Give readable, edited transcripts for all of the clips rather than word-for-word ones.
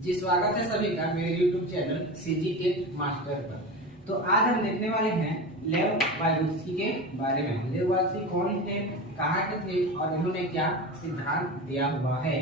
जी स्वागत है सभी का मेरे YouTube channel CG tech master पर। तो आज हम देखने वाले हैं लेव वाइगोत्स्की के बारे में। लेव वाइगोत्स्की कौन थे, कहाँ के थे और इन्होंने क्या सिद्धांत दिया हुआ है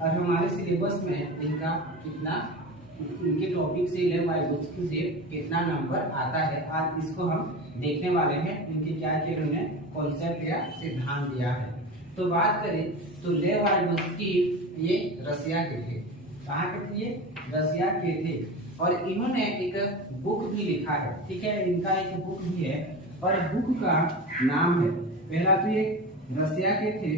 और हमारे सिलेबस में इनका कितना, इनके टॉपिक से लेव वाइगोत्स्की से कितना नंबर आता है, आज इसको हम देखने वाले हैं। इनके क्या क्या इन्होंने कॉन्सेप्ट या सिद्धांत दिया है। तो बात करें तो लेव वाइगोत्स्की ये रसिया के थे। कहाँ के थे? ये रसिया के थे और इन्होंने एक बुक भी लिखा है। ठीक है, इनका एक बुक भी है और बुक का नाम है, पहला तो ये रसिया के थे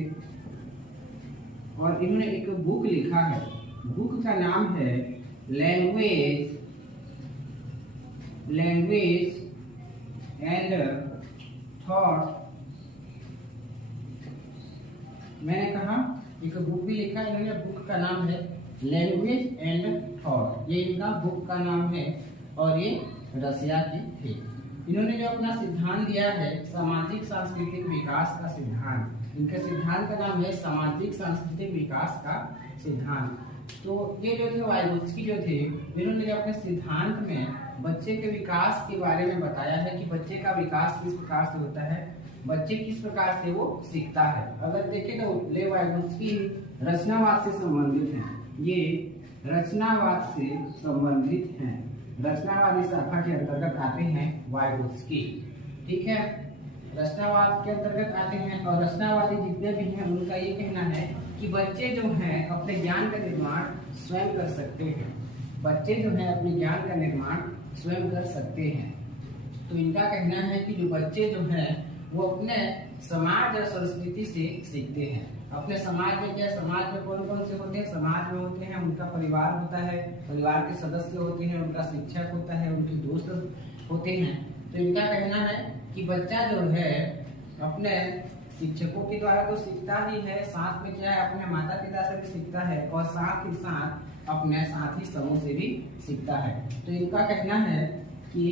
और इन्होंने एक बुक लिखा है। बुक का नाम है लैंग्वेज एंड थॉट। मैंने कहा एक बुक भी लिखा है इन्होंने, बुक का नाम है लैंग्वेज एंड थॉट। ये इनका बुक का नाम है और ये रसिया के थे। इन्होंने जो अपना सिद्धांत दिया है सामाजिक सांस्कृतिक विकास का सिद्धांत, इनके सिद्धांत का नाम है सामाजिक सांस्कृतिक विकास का सिद्धांत। तो ये जो थे वाइगोत्स्की जो थे, इन्होंने जो अपने सिद्धांत में बच्चे के विकास के बारे में बताया है कि बच्चे का विकास किस प्रकार से होता है, बच्चे किस प्रकार से वो सीखता है। अगर देखें तो लेव वाइगोत्स्की रचनावाद से संबंधित हैं। ये रचनावाद से संबंधित हैं, रचनावादी शाखा के अंतर्गत आते हैं वाइगोत्स्की। ठीक है, रचनावाद के अंतर्गत आते हैं और रचनावादी जितने भी हैं उनका ये कहना है कि बच्चे जो हैं अपने ज्ञान का निर्माण स्वयं कर सकते हैं। बच्चे जो हैं अपने ज्ञान का निर्माण स्वयं कर सकते हैं। तो इनका कहना है कि जो बच्चे जो हैं वो अपने समाज और संस्कृति से सीखते हैं। अपने समाज में क्या, समाज में कौन कौन से होते हैं, समाज में होते हैं उनका परिवार होता है, परिवार के सदस्य होते हैं, उनका शिक्षक होता है, उनके दोस्त होते हैं। तो इनका कहना है कि बच्चा जो है अपने शिक्षकों के द्वारा तो सीखता ही है, साथ में क्या है अपने माता पिता से भी सीखता है और साथ ही साथ अपने साथी समूह से भी सीखता है। तो इनका कहना है कि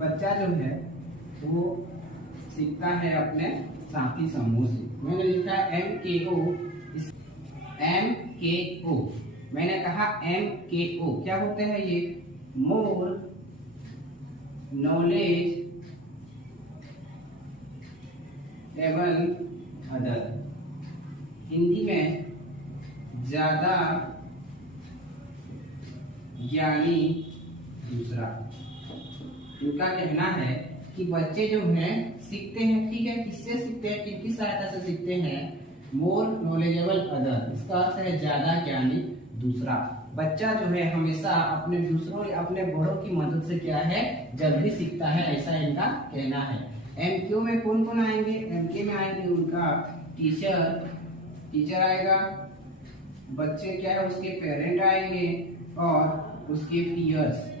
बच्चा जो है वो सीखता है अपने साथी समूह से। मैंने लिखा MKO, मैंने कहा MKO क्या होते हैं ये, मोर नॉलेज एवं अदर। हिंदी में ज्यादा ज्ञानी दूसरा। इनका कहना है कि बच्चे जो हैं सीखते हैं। ठीक है, किससे सीखते हैं, किनकी सहायता से सीखते हैं, मोर नॉलेजेबल अदर। इसका अर्थ है ज्यादा ज्ञानी दूसरा। बच्चा जो है हमेशा अपने दूसरों या अपने बड़ों की मदद से क्या है जल्दी सीखता है, ऐसा इनका कहना है। MQ में कौन कौन आएंगे, MK में आएंगे उनका टीचर आएगा, बच्चे क्या है उसके पेरेंट आएंगे और उसके पीयर्स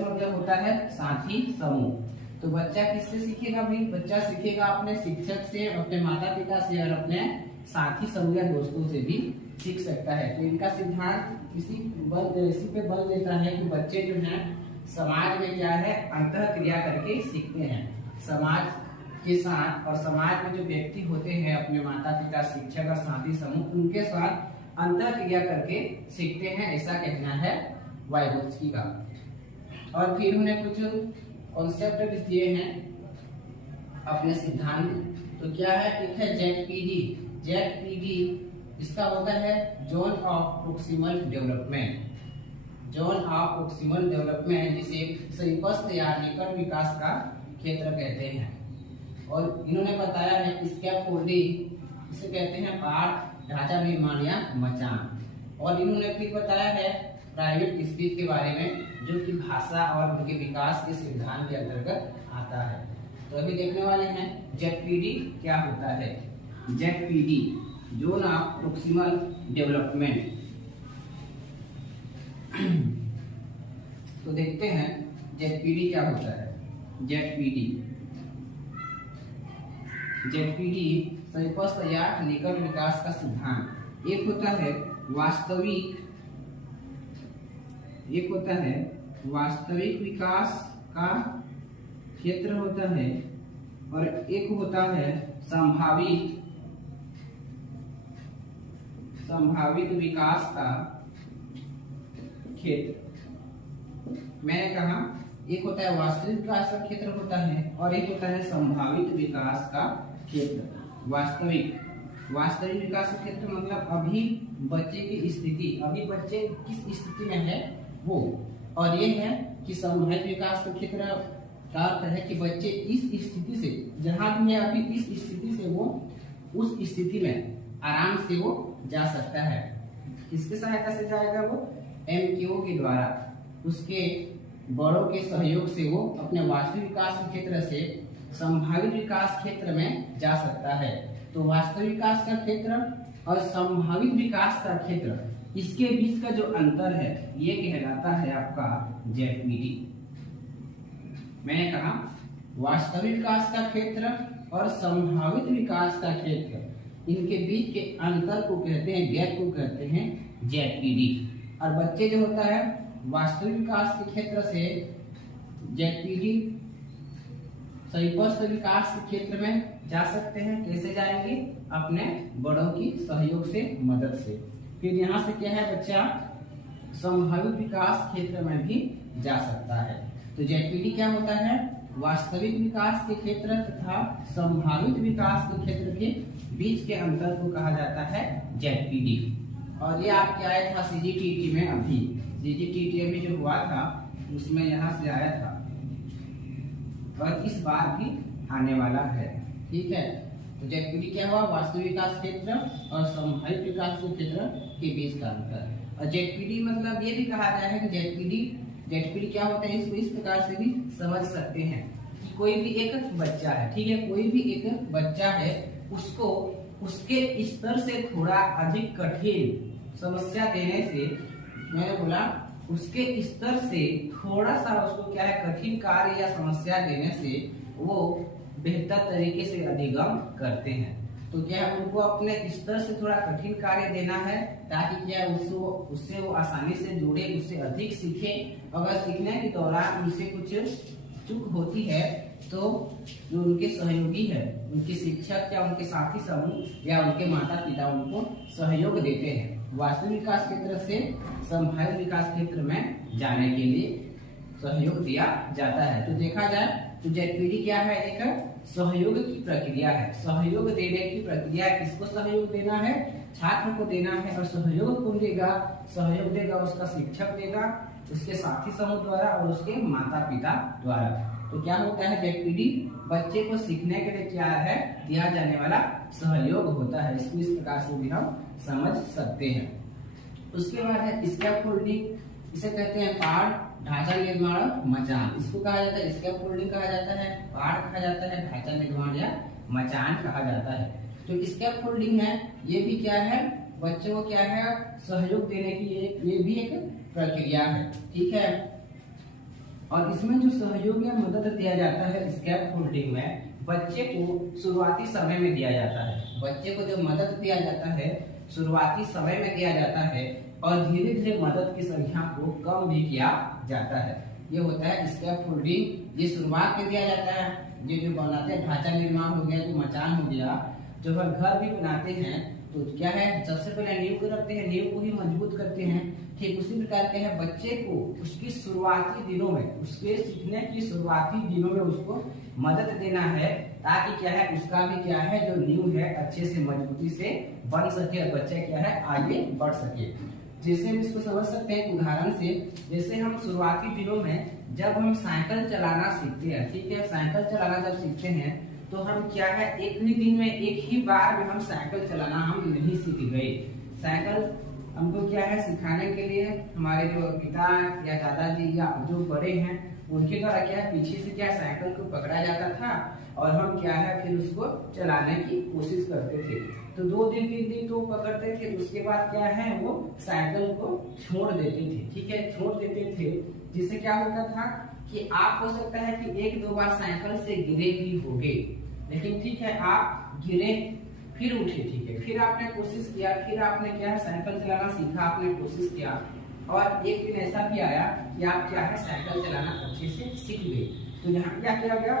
मतलब होता है साथी समूह। तो बच्चा किससे सीखेगा भाई, बच्चा सीखेगा अपने शिक्षक से, अपने माता पिता से और अपने साथी समूह या दोस्तों से भी सीख सकता है। तो इनका सिद्धांत इसी पे बल देता है कि बच्चे जो हैं समाज में क्या है अंतः क्रिया करके सीखते हैं। समाज के साथ और समाज में जो व्यक्ति होते हैं अपने माता पिता, शिक्षक और साथी समूह, उनके साथ अंतः क्रिया करके सीखते हैं, ऐसा कहना है वाइगोत्स्की का। और फिर उन्होंने कुछ कॉन्सेप्ट भी दिए हैं अपने सिद्धांत। तो क्या है, एक है ZPD। इसका होता है जोन ऑफ प्रोक्सिमल डेवलपमेंट, जिसे समीपस्थ या निकट विकास का क्षेत्र कहते हैं। और इन्होंने बताया है स्कैफोल्डिंग, इसे कहते हैं पाठ ढांचा निर्माण या मचान। और इन्होंने फिर बताया है प्राइवेट स्पीच के बारे में, जो कि भाषा और उनके विकास के सिद्धांत के अंतर्गत आता है। तो अभी देखने वाले हैं ZPD क्या होता है। ZPD zone of proximal development. तो देखते हैं ZPD क्या होता है। ZPD समीपस्थ या निकट विकास का सिद्धांत। एक होता है वास्तविक विकास का क्षेत्र होता है और एक होता है संभावित विकास का क्षेत्र। मैंने कहा एक होता है वास्तविक विकास का क्षेत्र होता है और एक होता है संभावित विकास का क्षेत्र। वास्तविक विकास का क्षेत्र मतलब अभी बच्चे की स्थिति, अभी बच्चे किस स्थिति में है वो। और ये है कि संभावित विकास का क्षेत्र का अर्थ है कि बच्चे इस स्थिति से, जहां भी है अभी इस स्थिति से वो उस स्थिति में आराम से वो जा सकता है। किसकी सहायता से जाएगा वो? MQ के द्वारा, उसके बड़ों के सहयोग से वो अपने वास्तविक विकास क्षेत्र से संभावित विकास क्षेत्र में जा सकता है। तो वास्तविक विकास का क्षेत्र और संभावित विकास का क्षेत्र, इसके बीच का जो अंतर है ये कहलाता है आपका ZPD। मैंने कहा वास्तविक विकास का क्षेत्र और संभावित विकास का क्षेत्र, इनके बीच के अंतर को कहते हैं, गैप को कहते हैं ZPD। और बच्चे जो होता है वास्तविक विकास के क्षेत्र से ZPD परिपक्व विकास के क्षेत्र में जा सकते हैं। कैसे जाएंगे? अपने बड़ों की सहयोग से, मदद से। फिर यहाँ से क्या है, बच्चा संभावित विकास क्षेत्र में भी जा सकता है। तो ZPD क्या होता है? वास्तविक विकास के क्षेत्र तथा संभावित विकास के क्षेत्र के बीच के अंतर को कहा जाता है ZPD। और ये आपके आया था CGTT में, अभी CGTT अभी जो हुआ था उसमें यहाँ से आया था और इस बार भी आने वाला है। ठीक है, तो ZPD क्या हुआ? वास्तविक विकास क्षेत्र और संभावित विकास के क्षेत्र के बीच का अंतर। और ZPD मतलब ये भी कहा गया है कि ZPD क्या होता है, इसको इस प्रकार से भी समझ सकते हैं कि कोई भी एक बच्चा है, ठीक है, कोई भी एक बच्चा है, उसको उसके स्तर से थोड़ा अधिक कठिन समस्या देने से, मैंने बोला उसके स्तर से थोड़ा सा उसको क्या है, कठिन कार्य या समस्या देने से वो बेहतर तरीके से अधिगम करते हैं। तो क्या है, उनको अपने स्तर से थोड़ा कठिन कार्य देना है ताकि क्या है उससे वो आसानी से जुड़े, उससे अधिक सीखे। अगर सीखने के दौरान उनसे कुछ चूक होती है तो जो उनके सहयोगी है, उनके शिक्षक या उनके साथी समूह या उनके माता पिता उनको सहयोग देते हैं वास्तविक विकास क्षेत्र से संभावित विकास क्षेत्र में जाने के लिए सहयोग दिया जाता है। तो देखा जाए तो ZPD क्या है, एक सहयोग की प्रक्रिया है। सहयोग देने की प्रक्रिया, किसको सहयोग देना है? छात्र को देना है। और सहयोग कौन देगा? सहयोग देगा उसका शिक्षक देगा, उसके साथी समूह द्वारा और उसके माता पिता द्वारा। तो क्या होता है, ZPD बच्चे को सीखने के लिए क्या है, दिया जाने वाला सहयोग होता है। इसको इस प्रकार से भी हम समझ सकते हैं। उसके बाद है स्कैफोल्डिंग, इसे कहते हैं पाड़, ढांचा निर्माण, मचान। इसको कहा जाता है स्कैफोल्डिंग कहा जाता है, पाड़ कहा जाता है, ढांचा निर्माण या मचान कहा जाता है। तो स्कैफोल्डिंग है, ये भी क्या है, बच्चों को क्या है, सहयोग देने की ये भी एक प्रक्रिया है। ठीक है, और इसमें जो सहयोग या मदद दिया जाता है स्कैफोल्डिंग में, बच्चे को शुरुआती समय में दिया जाता है। बच्चे को जो मदद दिया जाता है शुरुआती समय में दिया जाता है और धीरे धीरे मदद की संख्या को कम भी किया जाता है। ये होता है स्कैफोल्डिंग। ये शुरुआत में दिया जाता है, ये जो बनाते हैं ढांचा निर्माण हो गया, जो मचान हो गया, जब हम घर भी बनाते हैं तो क्या है, सबसे पहले नींव को रखते हैं, नींव को ही मजबूत करते हैं। ठीक उसी प्रकार के है, बच्चे को उसकी शुरुआती दिनों में, उसके सीखने की शुरुआती दिनों में उसको मदद देना है ताकि क्या है, उसका भी क्या है, जो नींव है अच्छे से मजबूती से बन सके और बच्चा क्या है आगे बढ़ सके। जैसे हम इसको समझ सकते हैं उदाहरण से, जैसे हम शुरुआती दिनों में जब हम साइकिल चलाना सीखते हैं, ठीक है, साइकिल चलाना जब सीखते हैं तो हम क्या है, एक ही दिन में, एक ही बार में हम साइकिल चलाना हम नहीं सीख गए। साइकिल हमको क्या है, सिखाने के लिए हमारे जो पिता या दादाजी या जो बड़े हैं उनके द्वारा क्या है, पीछे से क्या साइकिल को पकड़ा जाता था और हम क्या है फिर उसको चलाने की कोशिश करते थे। तो 2 दिन 3 दिन तो पकड़ते थे, उसके बाद क्या है वो साइकिल को छोड़ देते थे। ठीक है, छोड़ देते थे, जिससे क्या होता था कि आप हो सकता है कि 1-2 बार साइकिल से गिरे भी होंगे, लेकिन ठीक है आप गिरे फिर उठे, ठीक है, फिर आपने कोशिश किया, फिर आपने क्या है साइकिल चलाना सीखा, आपने कोशिश किया और एक दिन ऐसा भी आया कि आप क्या है साइकिल चलाना अच्छे से सीख गए। तो यहाँ क्या किया गया,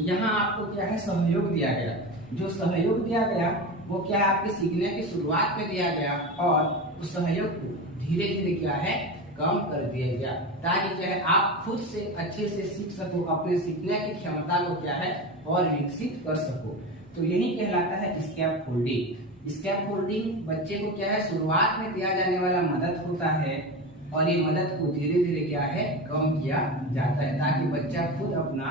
यहाँ आपको क्या है सहयोग दिया गया। जो सहयोग दिया गया वो क्या है, आपके सीखने की शुरुआत में दिया गया और उस सहयोग को धीरे धीरे क्या है कम कर दिया गया, ताकि क्या है आप खुद से अच्छे से सीख सको, अपने सीखने की क्षमता को क्या है और विकसित कर सको। तो यही कहलाता है स्कैप फोल्डिंग। स्कैप फोल्डिंग बच्चे को क्या है शुरुआत में दिया जाने वाला मदद होता है, और ये मदद को धीरे धीरे क्या है कम किया जाता है, ताकि बच्चा खुद अपना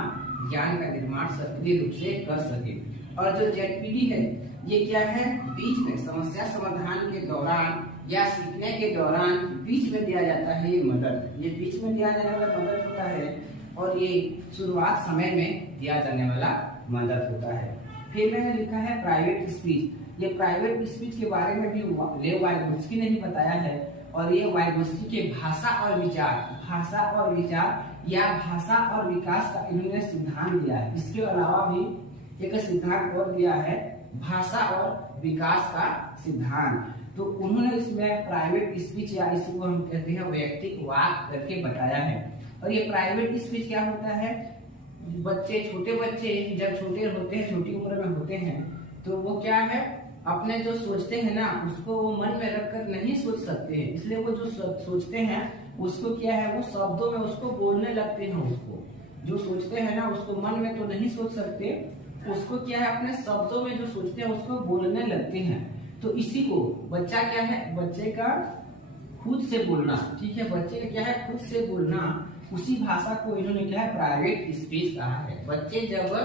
ज्ञान का निर्माण सक्रिय रूप से कर सके। और जो जेडपीडी है ये क्या है बीच में समस्या समाधान के दौरान या सीखने के दौरान बीच में दिया जाता है ये मदद, ये बीच में दिया जाने वाला मदद होता है, और ये शुरुआत समय में दिया जाने वाला मदद होता है। फिर मैंने लिखा है प्राइवेट स्पीच। ये प्राइवेट स्पीच के बारे में भी लेव वाइगोत्स्की ने ही बताया है, और ये वाइगोत्स्की के भाषा और विचार या भाषा और विकास का इन्होंने सिद्धांत दिया है। इसके अलावा भी एक सिद्धांत और दिया है भाषा और विकास का सिद्धांत। तो उन्होंने इसमें प्राइवेट स्पीच या इसको हम कहते हैं वैयक्तिक वाक करके बताया है। और ये प्राइवेट स्पीच क्या होता है, छोटे बच्चे जब छोटे होते हैं, छोटी उम्र में होते हैं, तो वो क्या है अपने जो सोचते हैं ना उसको वो मन में रखकर नहीं सोच सकते हैं, इसलिए वो जो सोचते हैं उसको क्या है वो शब्दों में उसको बोलने लगते हैं। उसको जो सोचते हैं ना उसको मन में तो नहीं सोच सकते, उसको क्या है अपने शब्दों में जो सोचते हैं उसको बोलने लगते हैं। तो इसी को बच्चा क्या है बच्चे का खुद से बोलना, ठीक है, बच्चे का क्या है खुद से बोलना, उसी भाषा को इन्होंने क्या है प्राइवेट स्पीच कहा है। बच्चे जब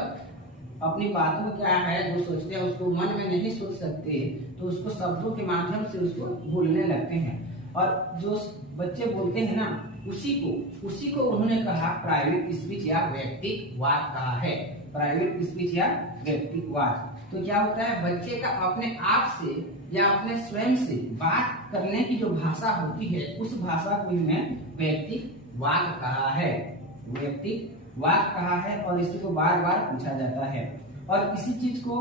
अपनी बातों क्या है जो सोचते हैं उसको मन में नहीं सोच सकते, तो उसको शब्दों के माध्यम से उसको बोलने लगते हैं, और जो बच्चे बोलते हैं ना उसी को उन्होंने कहा प्राइवेट स्पीच या वैयक्तिक वाक कहा है। प्राइवेट स्पीच या वैयक्तिक वाक तो क्या होता है बच्चे का अपने आप से या अपने स्वयं से बात करने की जो भाषा होती है उस भाषा को इन्हें वैयक्तिक वाक कहा है, वैयक्तिक वाक कहा है। और इसी को बार बार पूछा जाता है। और इसी चीज को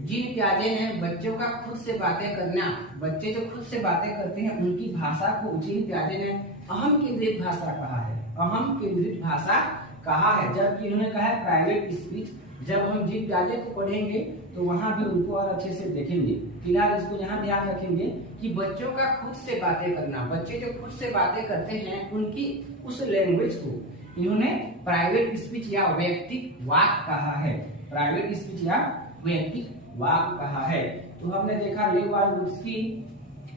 जीन पियाजे ने बच्चों का खुद से बातें करना, बच्चे जो खुद से बातें करते हैं उनकी भाषा को जीन पियाजे ने अहम केंद्रित भाषा कहा है, अहम केंद्रित भाषा कहा है। जबकि इन्होंने कहा है प्राइवेट स्पीच। जब हम जीन पियाजे को पढ़ेंगे तो वहां भी उनको और अच्छे से देखेंगे। फिलहाल इसको यहाँ ध्यान रखेंगे कि बच्चों का खुद से बातें करना, बच्चे जो खुद से बातें करते हैं उनकी उस लैंग्वेज को इन्होंने प्राइवेट स्पीच या वैयक्तिक वाक कहा है, प्राइवेट स्पीच या वैयक्तिक वाक कहा है। तो हमने देखा लेव वाइगोत्स्की,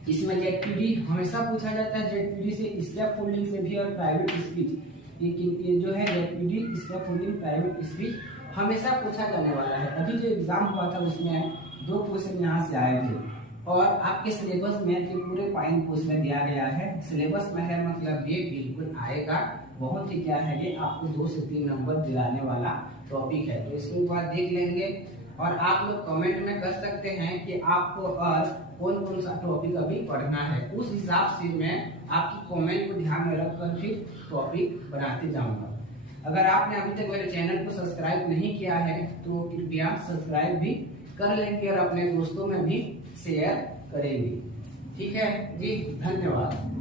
इसमें जेडपीडी हमेशा पूछा जाता है, जेडपीडी से स्कैप फोल्डिंग से भी, और प्राइवेट स्पीच ये जो है जेडपीडी स्कैप फोल्डिंग प्राइवेट स्पीच हमेशा पूछा जाने वाला है। अभी जो एग्जाम हुआ था उसमें 2 क्वेश्चन यहाँ से आए थे, और आपके सिलेबस में जो पूरे 5 क्वेश्चन दिया गया है, सिलेबस में है मतलब ये बिल्कुल आएगा। बहुत ही क्या है ये आपको 2 से 3 नंबर दिलाने वाला टॉपिक है। तो इसके बाद देख लेंगे, और आप लोग कमेंट में कर सकते हैं कि आपको और कौन कौन सा टॉपिक अभी पढ़ना है, उस हिसाब से मैं आपकी कमेंट को ध्यान में रखकर फिर टॉपिक बनाते जाऊंगा। अगर आपने अभी तक मेरे चैनल को सब्सक्राइब नहीं किया है तो कृपया सब्सक्राइब भी कर लेंगे और अपने दोस्तों में भी शेयर करेंगे। ठीक है जी, धन्यवाद।